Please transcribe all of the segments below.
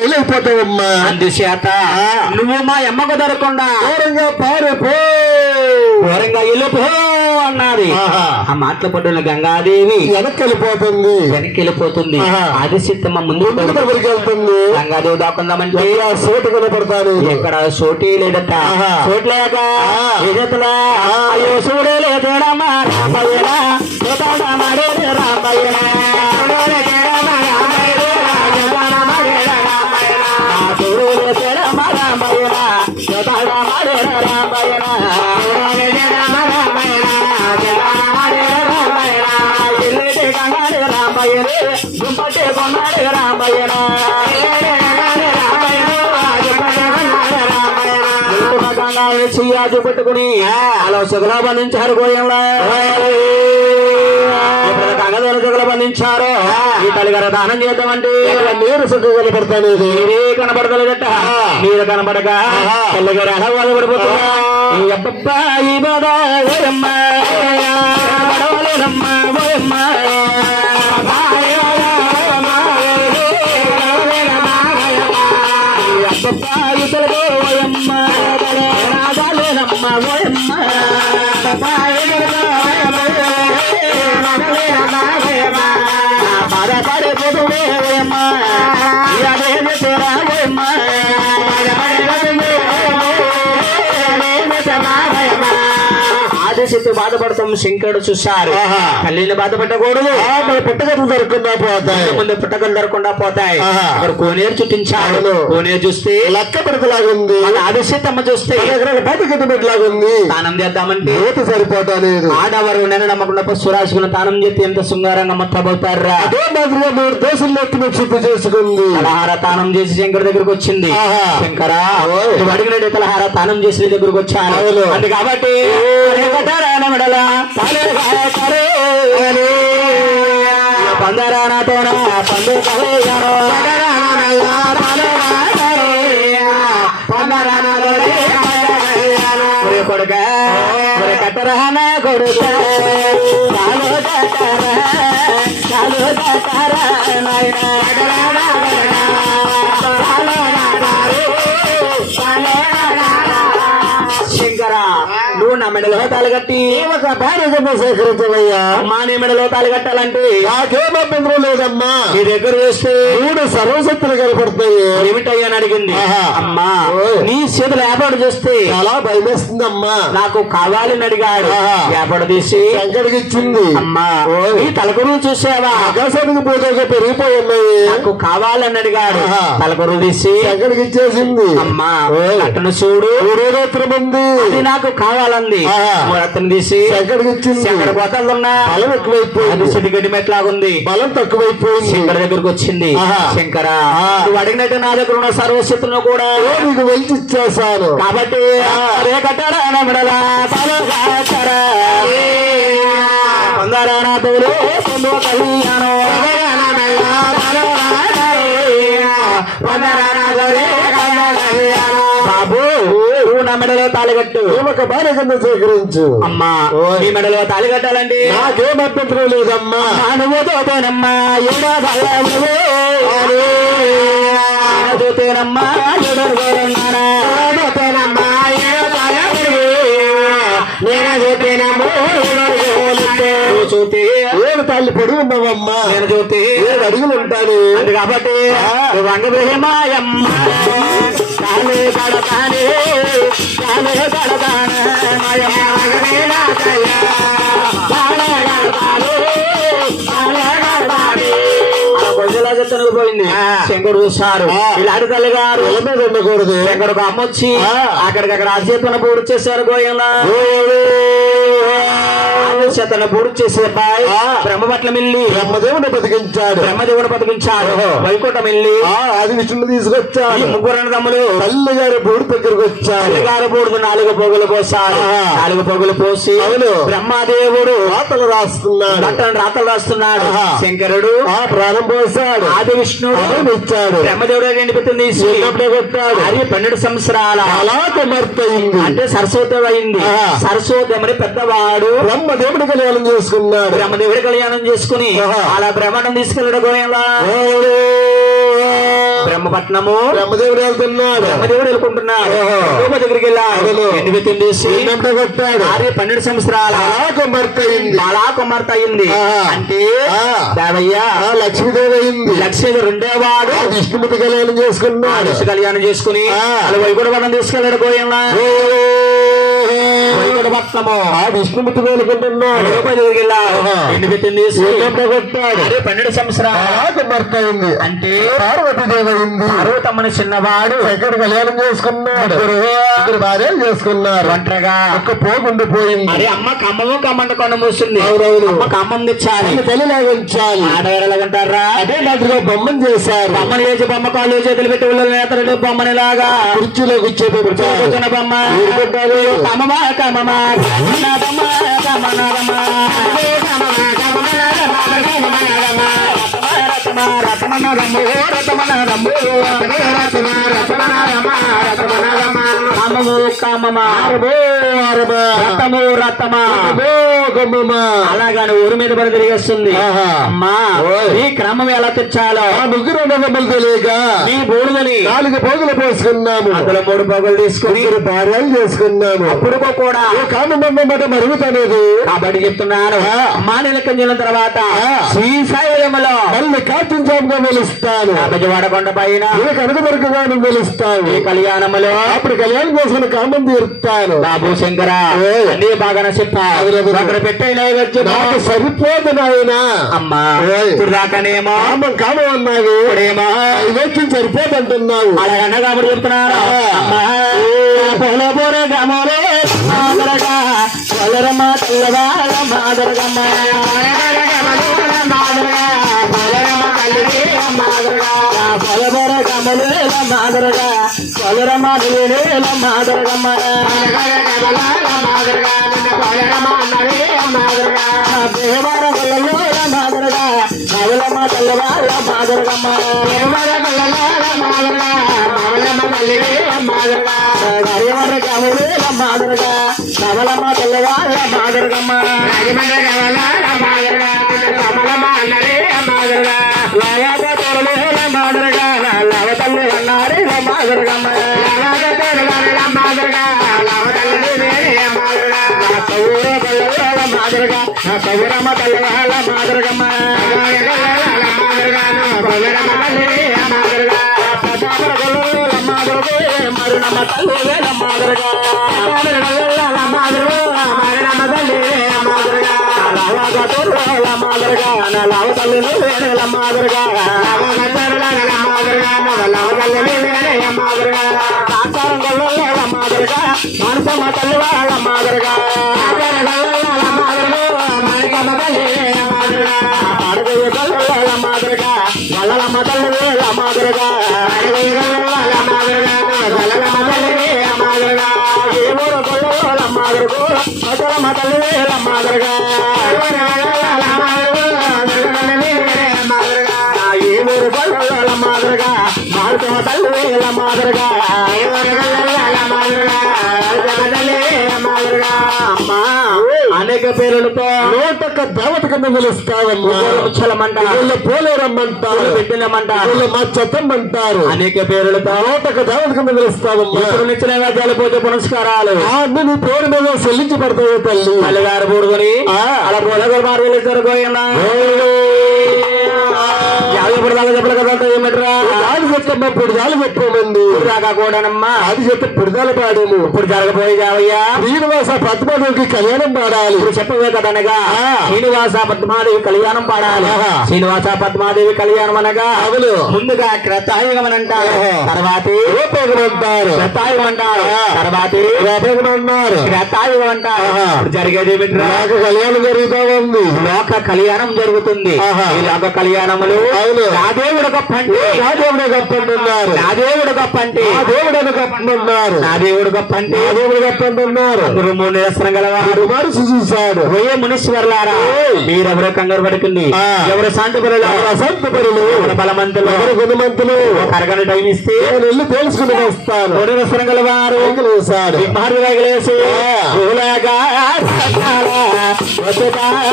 బయలుపోతావమ్మా అందుచేత నువ్వు మా అమ్మకు దొరకకుండా. దూరంగా పారిపో. వెళ్ళిపో అన్నది. ఆ మాటలు పడిన గంగాదేవి వెనక్కి వెళ్ళిపోతుంది వెనక్కి వెళ్ళిపోతుంది సిద్ధమ్మ ముందు వెళ్తుంది గంగాదేవి దాకుందామంటే సోటు కనపడతాను. ఎక్కడ సోటి లేదట. సోటి లేక. ఎగతలా. అయ్యో చూడే లేదమ్మా రామయ్యనా చూడాడా మాడేది కొన్నాడు రామయ్యనా. ఎల్లుమ గంగా వేసి ఆజు పెట్టుకుని అలా సుగలా బంధించారు గోయంలో. సుగల బంధించారో ఈ తల్లిగారు దానం చేద్దామంటే నీరు సుఖం కనపడతాను మీరే కనబడగలగట మీరు కనబడక తల్లిగారు ఎలా బాధపడిపోతున్నా ఈ అబ్బబ్బా ఈ బాధ రాగాలేనమ్మ ఆదేశిస్తూ బాధపడతాం శంకరుడు చూశారు. ఆహా. తల్లిని బాధపడకూడదు మన పుట్టగతులు దొరకకుండా పోతాయి. ముందు పుట్టకలు దొరకకుండా పోతాయి. అక్కడ కోనేరు చుట్టించాడు. కోనేరు చూస్తే లక్క పెడతలాగుంది. మన ఆదేశితమ్మ చూస్తే బయట గడ్డి పెట్టలాగుంది. తానం చేద్దామంటే సరిపోతా లేదు. ఆడవారు నేను నమ్మకుండా సురాశుకుని తానం చేస్తే ఎంత శృంగారంగా మొత్తబోతారా అదే మాదిరిగా మూడు దేశంలో శుద్ధి చేసుకుంది. తలహార తానం చేసి శంకర్ దగ్గరకు వచ్చింది. శంకరా అడిగినట్టు తలహార తానం చేసి నీ దగ్గరకు వచ్చాను. అవును. అందు కాబట్టి రేపటారాయణమిడలా తాలే గాయకరే పందరానతోన పండు కవేయను. పందరాననల్లా కట్టరహన కొడుకా, చాలు చాలు కట్టరా శంకర నువ్వు నా మెడలో తాళగట్టి ఒక భార్య సేకరించవయ్యా అమ్మా నీ మెడలో తాళగట్టాలంటే నాకేం అభ్యంతరం లేదమ్మా. నీ దగ్గర వేస్తే మూడు సర్వశక్తులు కనపడతాయి ఏమిటయ్యా అని అడిగింది. అమ్మా. నీ చేతులు ఏర్పాటు చేస్తే చాలా భయమేస్తుందమ్మా. నాకు కావాలని అడిగాడు. ఏర్పాటు తీసి ఇచ్చింది అమ్మా. నీ తలకొరువు చూసావా? ఆకాశానికి పోతే పెరిగిపోయి ఉన్నాయి నాకు కావాలని అడిగాడు. తలకొరువు తీసి శంకడికి ఇచ్చేసింది అమ్మా. అతను చూడు. ఉంది. నాకు కావాలంది. అతను తీసి ఇచ్చింది. శంకర పోతలున్నా బలం ఎక్కువైపోయింది. చెట్టు గడ్డి మెట్లాగుంది బలం తక్కువైపోయింది. శంకర దగ్గరకు వచ్చింది. శంకర. నువ్వు అడిగినట్టు నా దగ్గర ఉన్న సర్వశక్తులను కూడా నీకు వెలిచి ఇచ్చేసాను కాబట్టి రే కట్టారా నమ్మడలా? తల కాచరా. పొందరానా తోడు పొందు కళ్యాణం. బాబు నా మెడలో తాళిగట్టు. ఒక భార్య కింద సేకరించు అమ్మా. నీ మెడలో తాళిగట్టాలండి. నాకేం అభ్యంతరం లేదమ్మా ఏడో ఏడో. నువ్వు చూతే ఏడు తాళ్ళు పొడి ఉన్నావమ్మా నేను చూతే ఏడు అడుగులు ఉంటాను. కాబట్టి నువ్వు నాకయ్య. పోయింది. ఇలాంటి తల్లి గారు అమ్మొచ్చి. అక్కడికక్కడ అచేతన పూర్తి చేశారు గోయంలా. చేతన పూర్తి చేసే అబ్బాయి ఆ. బ్రహ్మపట్ల మిల్లి బ్రహ్మదేవుని బతికించాడు. బ్రహ్మదేవుడు బతికించాడు. వైకుంఠం వెళ్ళి. ఆ అది విష్ణుని ఈ తీసుకొచ్చాడు ముగ్గురు అన్నదమ్ములు తల్లి గారి బోడి దగ్గరకు వచ్చాడు గారు బూడిద నాలుగు పొగులు ఆహా. నాలుగు పొగులు పోసి. బ్రహ్మదేవుడు రాతలు రాస్తున్నాడు. రాతలు రాతలు రాస్తున్నాడు. శంకరుడు ఆ ప్రాణం పోసాడు ఆది విష్ణుడు ఇచ్చాడు. బ్రహ్మదేవుడు చిన్నప్పుడే కొట్టాడు. అది పన్నెండు సంవత్సరాల అలా కుమార్తెయింది అంటే సరస్వతి అయింది. సరస్వతి అమరి పెద్దవాడు. బ్రహ్మదేవుడి కళ్యాణం చేసుకున్నాడు. బ్రహ్మదేవుడి కళ్యాణం చేసుకుని. అలా బ్రహ్మాండం తీసుకెళ్ళడం గోయంలా. బ్రహ్మపట్నము బ్రహ్మదేవుడు వెళ్తున్నాడు. బ్రహ్మదేవుడు వెళ్ళుకుంటున్నాడు. దగ్గరికి వెళ్ళా అవును. ఎన్ని వ్యక్తులు చేసి ఏంటంట కొట్టాడు. భార్య పన్నెండు సంవత్సరాల అలా కుమార్తె అయింది. బాలా కుమార్తె అయింది. అంటే. దేవయ్య లక్ష్మీదేవి అయింది. లక్ష్మి రెండేవాడు ఆ విష్ణుమూర్తి కళ్యాణం చేసుకున్నాడు. కళ్యాణం చేసుకుని. వాళ్ళు వైకుంఠపట్నం తీసుకెళ్ళాడు గోయల్లా ఆ విష్ణుమూర్తి చేసి పన్నెండు సంవత్సరాల. అయింది అంటే? పార్వతీదేవి అయింది పార్వతమ్మని చిన్నవాడు. ఎక్కడ కళ్యాణం చేసుకున్నాడు. భార్యలు చేసుకున్నారు. ఒంటరిగా? ఒక్క పోకుండిపోయింది అరే అమ్మ కమ్మము కమ్మంట కొండ మూస్తుంది అవునవును. అమ్మ కమ్మం తెచ్చాలి. తల్లిలాగా ఉంచాలి. ఆడవారు ఉంటారా అదే మాదిరిగా బొమ్మను చేశారు. బొమ్మలు వేసి బొమ్మ కాళ్ళు చేతులు పెట్టి ఉళ్ళు నేతలు బొమ్మని లాగా కుర్చీలో కూర్చోబెడతారు కూర్చున్న బొమ్మ ఊరుకుంటారు. కమమా కమమా కమమా కమమా కమము కమమా? రథము రథమా? అలాగాని ఊరి మీద పడి తిరిగేస్తుంది. అమ్మా. ఈ క్రమం ఎలా తెచ్చాలో? ముగ్గురు అన్నదమ్ములు తెలియక నీ బూడిదని. నాలుగు పోగులు పోసుకున్నాము. అందులో మూడు పోగులు తీసుకుని భార్యలు చేసుకున్నాము. అప్పుడు కూడా. కామమ్మ మరుగుతలేదు. కాబట్టి చెప్తున్నాను. ఆ. మానిలకంజల తర్వాత. శ్రీశైలములో మళ్ళీ కార్తించాముగా వెలుస్తాను. బెజవాడ కొండ పైన ఏ కనకమరకగాను వెలుస్తాను. ఈ కళ్యాణములో అప్పుడు కళ్యాణం చేసుకుని కామం తీరుతాను. బాబు శంకర. అన్ని బాగా చెప్పా అదురదురు. అక్కడ పెట్టే నైవేద్యం నాకు సరిపోదు నాయన. అమ్మా దాకానేమో కామం కామం అన్నావు. ఇప్పుడేమో. నైవేద్యం సరిపోదంటున్నావు. అలాగన్నా కాబట్టి చెప్తున్నారు. అమ్మా పొల పొర మాదరగా పొలరమ్మ తెల్లవాళ్ళ మాదరగమ్మ. కమలేల మాదరగా పొలరమ్మ నీలేల మాదరగమ్మ దేవర గొల్లలోల మాదరగా నవలమ్మ తెల్లవాళ్ళ మాదరగమ్మ హరివర గమలేల మాదరగా నవలమ్మ తెల్లవాళ్ళ మాదరగమ్మ అన్నారే మాదరగమ్మ నా కౌర గొల్లలోల మాదిరిగా నా కౌరమ్మ తెల్లవాళ్ళ మాదరగమ్మ మాదిరిగా గొల్లలోల మాదిరిగా మరునమ్మ తల్లివేల మాదిరిగా లావాగా తొర్రల మాదిరిగా నా లావ మాదిరిగా వేరేల మాదరగా మాదిరిగా గొల్లలోల తల్లి మాదిరిగా అడగయ్య గొల్లల మాదరగా గల్లలమ్మ తల్లి వేల మాదరగా ఏ ఊరు గొల్లల మాదరగో తల్లి వేల మాదరగా ఏ ఊరు గొల్లల మాదరగా అనేక పేర్లతో నూటొక్క దేవత కింద వెలుస్తావమ్మా ముచ్చలమంట వీళ్ళ పోలేరమ్మంటారు. పెట్టినమంట వీళ్ళ మా చెత్తమ్మంటారు అనేక పేర్లతో నూటొక్క దేవత కింద వెలుస్తావమ్మా ఇప్పుడు నిచ్చిన వేదాలు పోతే పునస్కారాలు. నీ పేరు మీద చెల్లించి పడతావు తల్లి తల్లిగారు పూడుకొని. అలా పూలగారు మార్గలు యాభై చెప్పలు కదా ఏమిట్రా? ఇప్పుడు జాలు పెట్టుకోమంది దాకా కూడానమ్మా. అది చెత్త పుడిదాలు పాడేము. ఇప్పుడు జరగబోయే జావయ్యా శ్రీనివాస పద్మదేవికి కళ్యాణం పాడాలి. ఇప్పుడు చెప్పవే కదనగా. శ్రీనివాస పద్మాదేవి కళ్యాణం పాడాలి. శ్రీనివాస పద్మాదేవి కళ్యాణం అనగా అవును. ముందుగా క్రతాయుగం అని అంటారు. తర్వాతి రూపేగం అంటారు. క్రతాయుగం అంటారు. తర్వాతి రూపేగం అన్నారు క్రతాయుగం అంటారు. జరిగేది నాకు కళ్యాణం జరుగుతా ఉంది. లోక కళ్యాణం జరుగుతుంది. ఈ లోక కళ్యాణములు అవును. పండి రాజేవుడు ఒక గొప్ప అంటున్నారు నా దేవుడు గొప్ప అంటే. ఆ దేవుడని గొప్ప అంటున్నారు నా దేవుడు గొప్ప అంటే. ఆ దేవుడు గొప్ప అంటున్నారు అందరూ మూడు నేస్త్రం గలవారు. ఆడు మనసు చూశాడు. పోయే మునీశ్వర్లారా ఓయ్. మీరెవరో కంగారు ఆ. ఎవరు శాంతి పరులు ఎవరు పరులు ఎవరు గుణమంతులు అరగంట టైం ఇస్తే నేను వెళ్ళి తెలుసుకుని వస్తాను. మూడు నేస్త్రం గలవారు. వేగలేసి ఆ. పూలగా సకాల వసుదాలు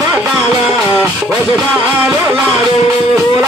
బతాల వసుదాలు పూలగా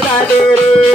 রে